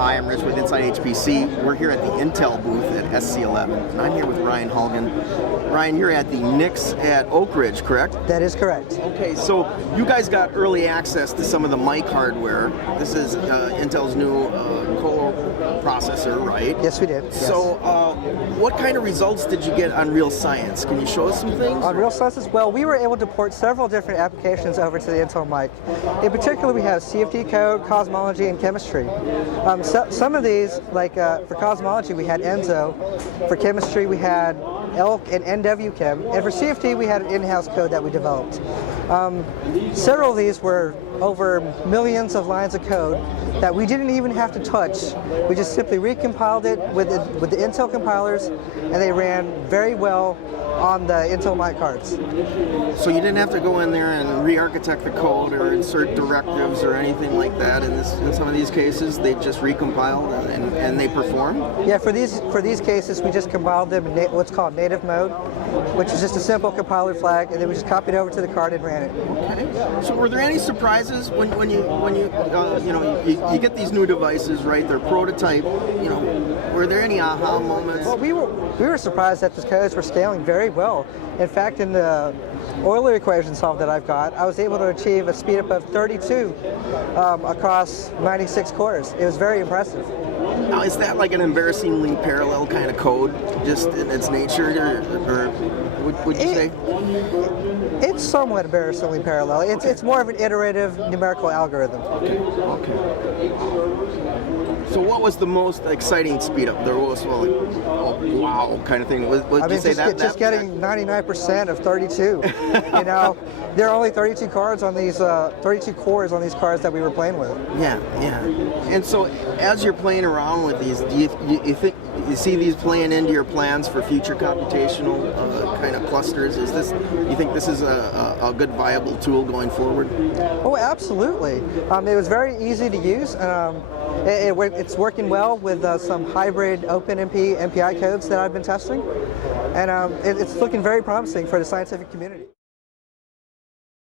Hi, I'm Rich with Inside HPC. We're here at the Intel booth at SC11, and I'm here with Ryan Hulguin. Ryan, you're at the NICS at Oak Ridge, correct? That is correct. Okay, so you guys got early access to some of the mic hardware. This is Intel's new Colo processor, right? Yes, we did. Yes. So what kind of results did you get on Real Science? Can you show us some things? On Real Science as well, we were able to port several different applications over to the Intel mic. In particular, we have CFD code, cosmology, and chemistry. Some of these, like for cosmology, we had Enzo. For chemistry, we had ELK and NWChem. And for CFD, we had an in-house code that we developed. Several of these were over millions of lines of code that we didn't even have to touch. We just simply recompiled it with the Intel compilers, and they ran very well on the Intel mic cards. So you didn't have to go in there and re-architect the code or insert directives or anything like that in some of these cases? They just recompiled and they perform? Yeah, for these cases, we just compiled them in what's called native mode, which is just a simple compiler flag, and then we just copied it over to the card and ran it. Okay. So were there any surprises when you get these new devices, right? They're prototype. Were there any aha moments? Well, we were surprised that the codes were scaling very well. In fact, in the Euler equation solve that I've got, I was able to achieve a speed up of 32 across 96 cores. It was very impressive. Now, is that like an embarrassingly parallel kind of code, just in its nature, or would you say? It's somewhat embarrassingly parallel. It's more of an iterative numerical algorithm. Okay. So what was the most exciting speed up? There was oh wow kind of thing. Just getting 99% of 32. There are only 32 cards on these 32 cores on these cards that we were playing with. Yeah. And so as you're playing around with these, do you see these playing into your plans for future computational kind of clusters? You think this is a good viable tool going forward? Oh, absolutely. It was very easy to use. It's working well with some hybrid OpenMP MPI codes that I've been testing, and it's looking very promising for the scientific community.